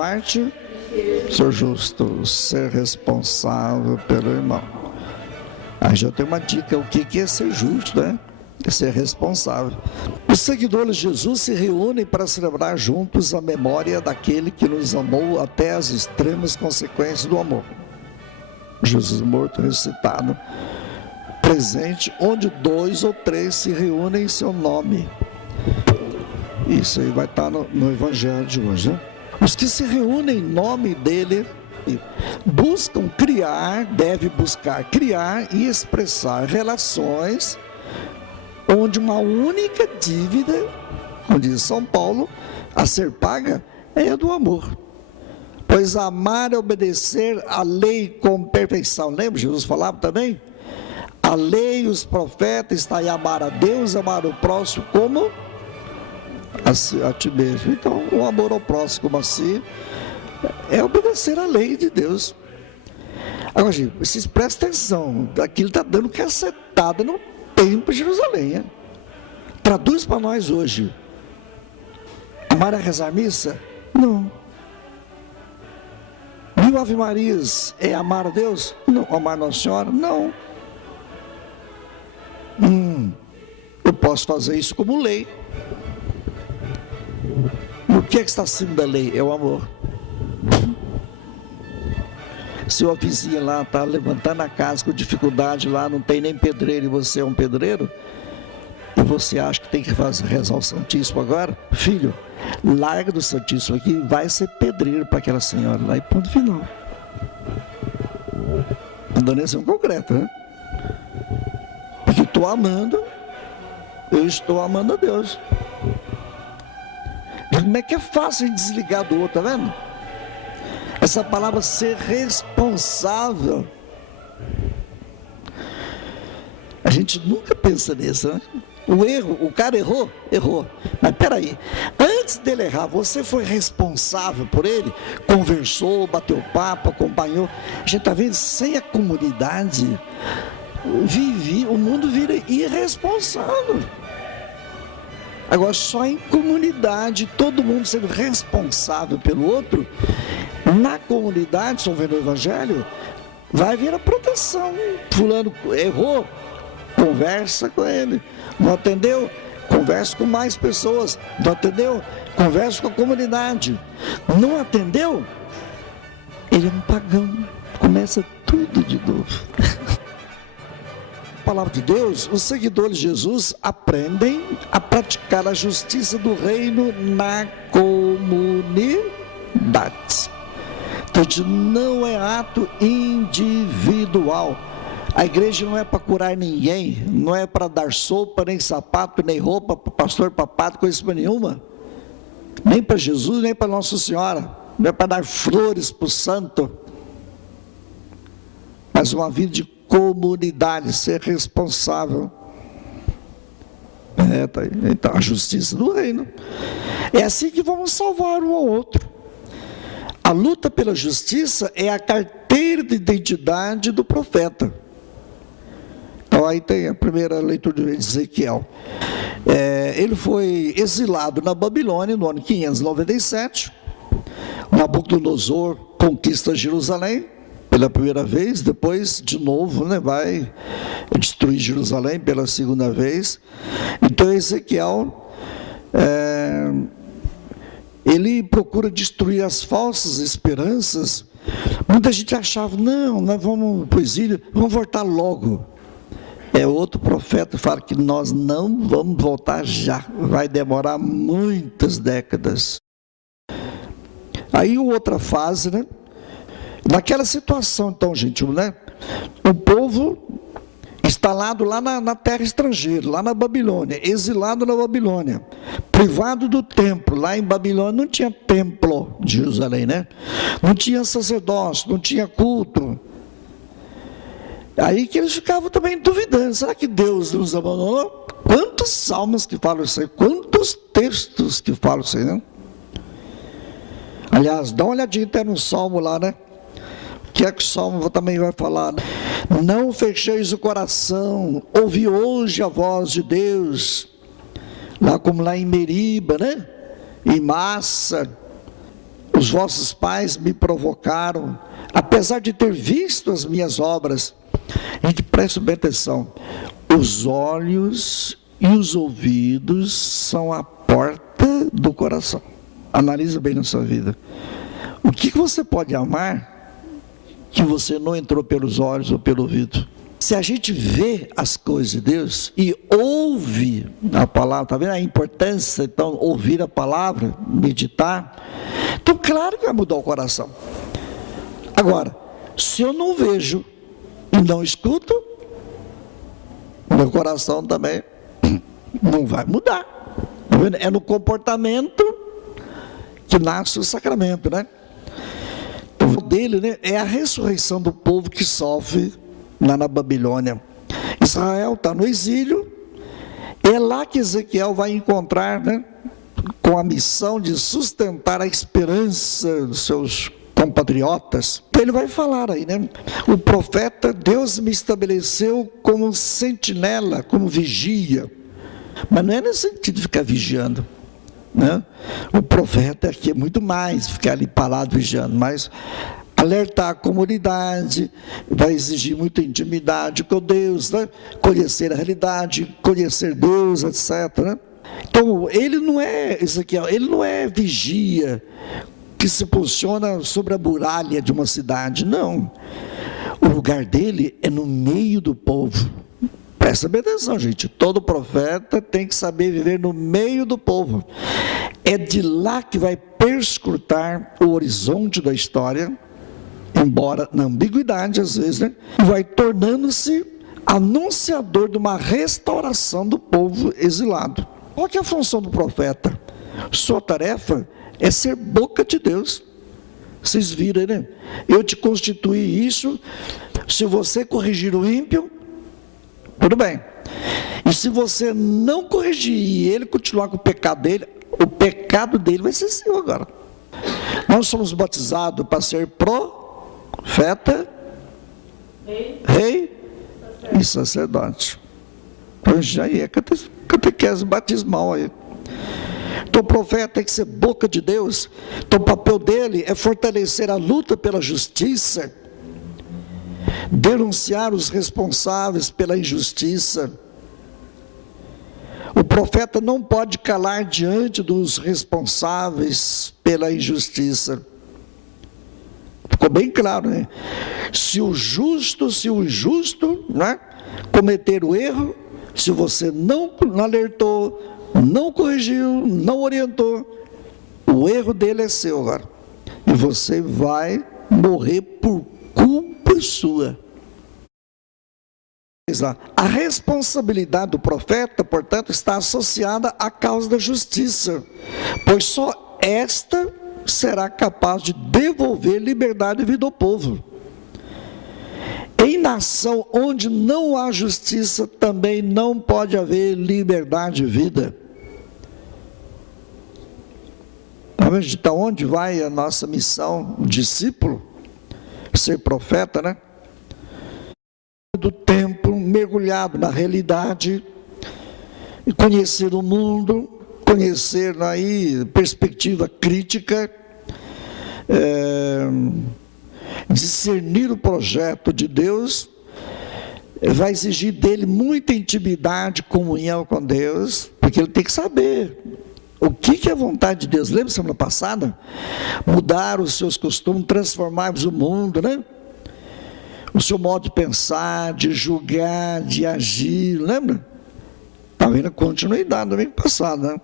Arte, sou justo, ser responsável pelo irmão. Aí já tem uma dica, o que é ser justo, né? É ser responsável. Os seguidores de Jesus se reúnem para celebrar juntos a memória daquele que nos amou até as extremas consequências do amor. Jesus morto, ressuscitado, presente, onde 2 ou 3 se reúnem em seu nome. Isso aí vai estar no Evangelho de hoje, né? Os que se reúnem em nome dele buscam criar, deve buscar criar e expressar relações onde uma única dívida, como diz São Paulo, a ser paga é a do amor. Pois amar é obedecer a lei com perfeição. Lembra? Jesus falava também? A lei e os profetas está em amar a Deus, amar o próximo como a ti mesmo. Então, o amor ao próximo como a si é obedecer a lei de Deus. Agora, gente, vocês prestem atenção, aquilo está dando cacetada no templo de Jerusalém, hein? Traduz para nós hoje. Amar é rezar missa? Não. 1000 Ave Marias é amar a Deus? Não. Amar Nossa Senhora? Não. Eu posso fazer isso como lei. O que está acima da lei? É o amor. Se a vizinha lá está levantando a casa com dificuldade lá, não tem nem pedreiro e você é um pedreiro, e você acha que tem que rezar o Santíssimo agora, filho, larga do Santíssimo aqui e vai ser pedreiro para aquela senhora lá e ponto final. Dando exemplo concreto, né? Porque eu estou amando a Deus. Como é que é fácil desligar do outro, tá vendo? Essa palavra ser responsável, a gente nunca pensa nisso, né? O cara errou, mas peraí, antes dele errar, você foi responsável por ele, conversou, bateu papo, acompanhou. A gente está vendo, sem a comunidade, o mundo vira irresponsável. Agora, só em comunidade, todo mundo sendo responsável pelo outro, na comunidade, estão vendo o Evangelho, vai vir a proteção. Fulano errou, conversa com ele. Não atendeu? Conversa com mais pessoas. Não atendeu? Conversa com a comunidade. Não atendeu? Ele é um pagão. Começa tudo de novo. A palavra de Deus, os seguidores de Jesus aprendem a praticar a justiça do reino na comunidade. Então, não é ato individual. A igreja não é para curar ninguém, não é para dar sopa, nem sapato, nem roupa para pastor, para padre, coisa nenhuma. Nem para Jesus, nem para Nossa Senhora. Não é para dar flores para o santo. Mas uma vida de comunidade, ser responsável. Então, a justiça do reino. É assim que vamos salvar um ao outro. A luta pela justiça é a carteira de identidade do profeta. Então, aí tem a primeira leitura de Ezequiel. Ele foi exilado na Babilônia no ano 597. Nabucodonosor conquista Jerusalém pela primeira vez, depois de novo, né, vai destruir Jerusalém pela segunda vez. Então Ezequiel, ele procura destruir as falsas esperanças. Muita gente achava, não, nós vamos para o exílio, vamos voltar logo. Outro profeta fala que nós não vamos voltar já, vai demorar muitas décadas. Aí outra fase, né? Naquela situação, então, gente, né? O povo instalado lá na terra estrangeira, lá na Babilônia, exilado na Babilônia, privado do templo. Lá em Babilônia não tinha templo de Jerusalém, né? Não tinha sacerdócio, não tinha culto. Aí que eles ficavam também duvidando, será que Deus nos abandonou? Quantos salmos que falam isso aí, quantos textos que falam isso aí, né? Aliás, dá uma olhadinha até no salmo lá, né? O que é que o salmo também vai falar? Né? Não fecheis o coração, ouvi hoje a voz de Deus, lá como lá em Meriba, né? Em Massa, Os vossos pais me provocaram, apesar de ter visto as minhas obras. Gente, preste bem atenção. Os olhos e os ouvidos são a porta do coração. Analisa bem na sua vida. O que você pode amar que você não entrou pelos olhos ou pelo ouvido? Se a gente vê as coisas de Deus e ouve a palavra, está vendo a importância, então, ouvir a palavra, meditar? Então, claro que vai mudar o coração. Agora, se eu não vejo e não escuto, meu coração também não vai mudar. Tá vendo? É no comportamento que nasce o sacramento, né? O dele, né, é a ressurreição do povo que sofre lá na Babilônia. Israel está no exílio, é lá que Ezequiel vai encontrar, né, com a missão de sustentar a esperança dos seus compatriotas. Então ele vai falar aí, né? O profeta, Deus me estabeleceu como sentinela, como vigia. Mas não é nesse sentido de ficar vigiando, né? O profeta aqui é muito mais ficar ali parado vigiando, mas alertar a comunidade, vai exigir muita intimidade com Deus, né? Conhecer a realidade, conhecer Deus, etc., né? Então, ele não é, Ezequiel, ele não é vigia que se posiciona sobre a muralha de uma cidade, não. O lugar dele é no meio do povo. Presta bem atenção, gente. Todo profeta tem que saber viver no meio do povo. É de lá que vai perscrutar o horizonte da história, embora na ambiguidade às vezes, né? Vai tornando-se anunciador de uma restauração do povo exilado. Qual que é a função do profeta? Sua tarefa é ser boca de Deus. Vocês viram, né? Eu te constituí isso. Se você corrigir o ímpio, tudo bem. E se você não corrigir e ele continuar com o pecado dele vai ser seu agora. Nós somos batizados para ser profeta, rei e sacerdote. Então já é catequese batismal aí. Então o profeta tem que ser boca de Deus. Então o papel dele é fortalecer a luta pela justiça, denunciar os responsáveis pela injustiça. O profeta não pode calar diante dos responsáveis pela injustiça. Ficou bem claro, né? Se o injusto, né, cometer o erro, se você não alertou, não corrigiu, não orientou, o erro dele é seu agora. E você vai morrer por culpa sua. A responsabilidade do profeta, portanto, está associada à causa da justiça, pois só esta será capaz de devolver liberdade e vida ao povo. Em nação onde não há justiça, também não pode haver liberdade e vida. Então, onde vai a nossa missão? Discípulo, ser profeta, né? Do tempo, mergulhado na realidade, e conhecer o mundo, conhecer aí perspectiva crítica, discernir o projeto de Deus, vai exigir dele muita intimidade, comunhão com Deus, porque ele tem que saber o que é a vontade de Deus. Lembra semana passada? Mudar os seus costumes, transformar o mundo, né? O seu modo de pensar, de julgar, de agir, lembra? Está vendo a continuidade do ano passado, né?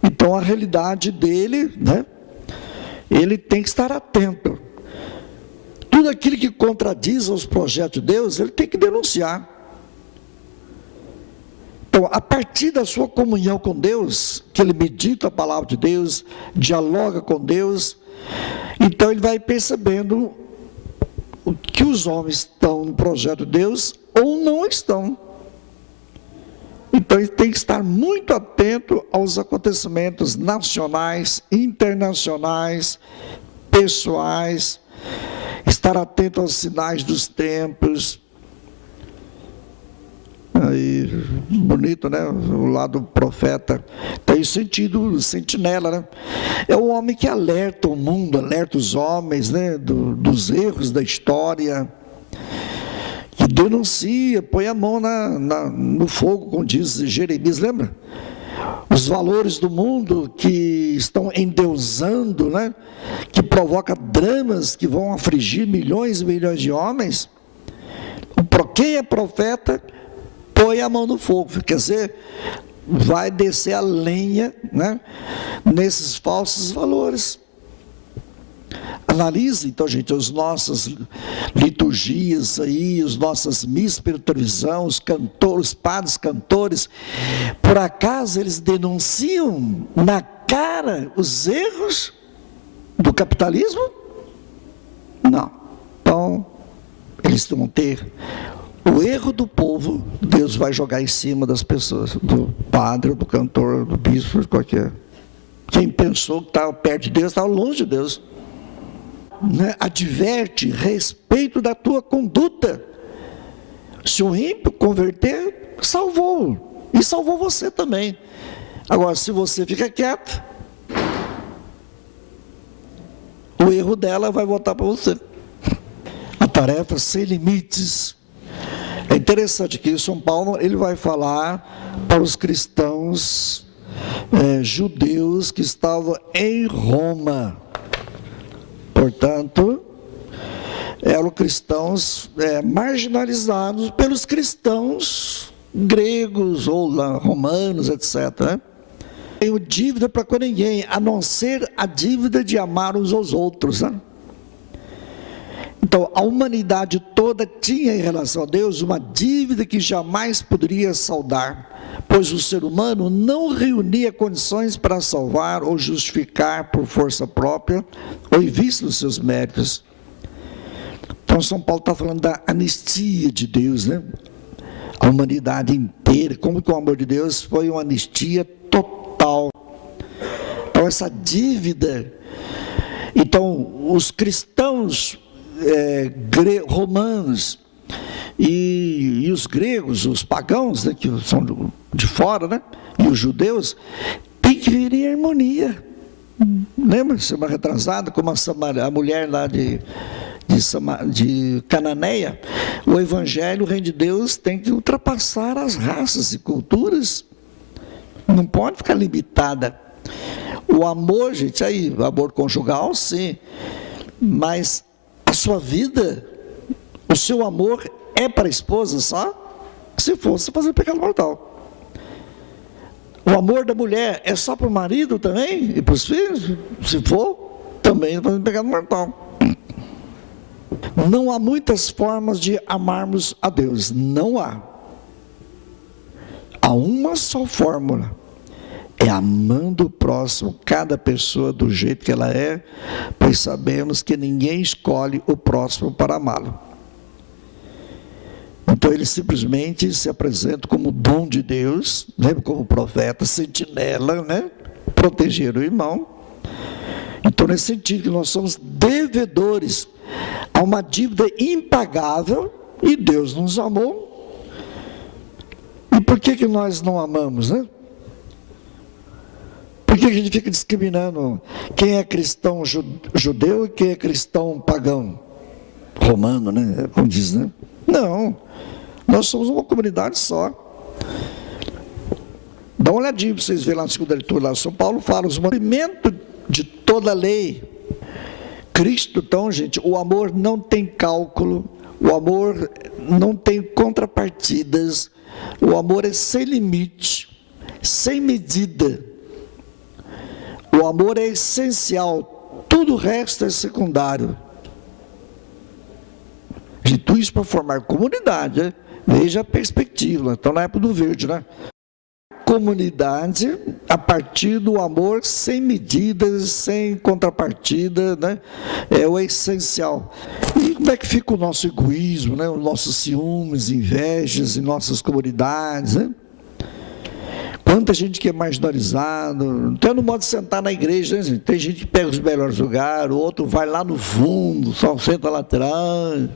Então a realidade dele, né? Ele tem que estar atento. Tudo aquilo que contradiz os projetos de Deus, ele tem que denunciar. Então, a partir da sua comunhão com Deus, que ele medita a palavra de Deus, dialoga com Deus, então ele vai percebendo o que os homens estão no projeto de Deus ou não estão. Então ele tem que estar muito atento aos acontecimentos nacionais, internacionais, pessoais, estar atento aos sinais dos tempos. Aí, bonito, né? O lado profeta. Tem sentido, sentinela, né? É um homem que alerta o mundo, alerta os homens, né? Dos erros da história, que denuncia, põe a mão no fogo, como diz Jeremias, lembra? Os valores do mundo que estão endeusando, né? Que provoca dramas que vão afligir milhões e milhões de homens. Quem é profeta, põe a mão no fogo, quer dizer, vai descer a lenha, né? Nesses falsos valores. Analise, então, gente, as nossas liturgias aí, as nossas missas, espiritualização, os cantores, os padres cantores, por acaso eles denunciam na cara os erros do capitalismo? Não. Então, eles vão ter o erro do povo, Deus vai jogar em cima das pessoas, do padre, do cantor, do bispo, qualquer. Quem pensou que estava perto de Deus, estava longe de Deus. Né? Adverte, respeito da tua conduta. Se o ímpio converter, salvou, e salvou você também. Agora, se você fica quieto, o erro dela vai voltar para você. A tarefa sem limites. É interessante que São Paulo ele vai falar para os cristãos judeus que estavam em Roma. Portanto, eram cristãos marginalizados pelos cristãos gregos ou romanos, etc. Né? Não tenho dívida para com ninguém, a não ser a dívida de amar uns aos outros. Né? Então, a humanidade toda tinha em relação a Deus uma dívida que jamais poderia saldar, pois o ser humano não reunia condições para salvar ou justificar por força própria ou em vista dos seus méritos. Então, São Paulo está falando da anistia de Deus, né? A humanidade inteira, como que o amor de Deus foi uma anistia total. Então, essa dívida, então, os cristãos romanos e os gregos, os pagãos, né, que são de fora, né, e os judeus, tem que vir em harmonia. Lembra, semana retrasada, como a mulher lá de Cananeia, o evangelho, o reino de Deus tem que ultrapassar as raças e culturas, não pode ficar limitada. O amor, gente, aí, o amor conjugal, sim, mas a sua vida, o seu amor é para a esposa só? Se fosse fazer pecado mortal. O amor da mulher é só para o marido também? E para os filhos? Se for, também fazer pecado mortal. Não há muitas formas de amarmos a Deus. Não há. Há uma só fórmula. É amando o próximo, cada pessoa do jeito que ela é, pois sabemos que ninguém escolhe o próximo para amá-lo. Então ele simplesmente se apresenta como dom de Deus, lembra, como profeta, sentinela, né? Proteger o irmão. Então, nesse sentido, que nós somos devedores a uma dívida impagável, e Deus nos amou. E por que nós não amamos, né? Por que a gente fica discriminando quem é cristão judeu e quem é cristão pagão? Romano, né? Como diz, né? Não, nós somos uma comunidade só. Dá uma olhadinha para vocês verem lá na segunda leitura, lá São Paulo fala, os mandamentos de toda a lei. Cristo, então, gente, o amor não tem cálculo, o amor não tem contrapartidas, o amor é sem limite, sem medida. O amor é essencial, tudo o resto é secundário. De tudo isso para formar comunidade, né? Veja a perspectiva. Então, na época do verde, né? Comunidade a partir do amor sem medidas, sem contrapartida, né? É o essencial. E como é que fica o nosso egoísmo, né? Os nossos ciúmes, invejas em nossas comunidades, né? Quanta gente que é marginalizado, até no modo de sentar na igreja, né? Tem gente que pega os melhores lugares, o outro vai lá no fundo, só senta lá atrás.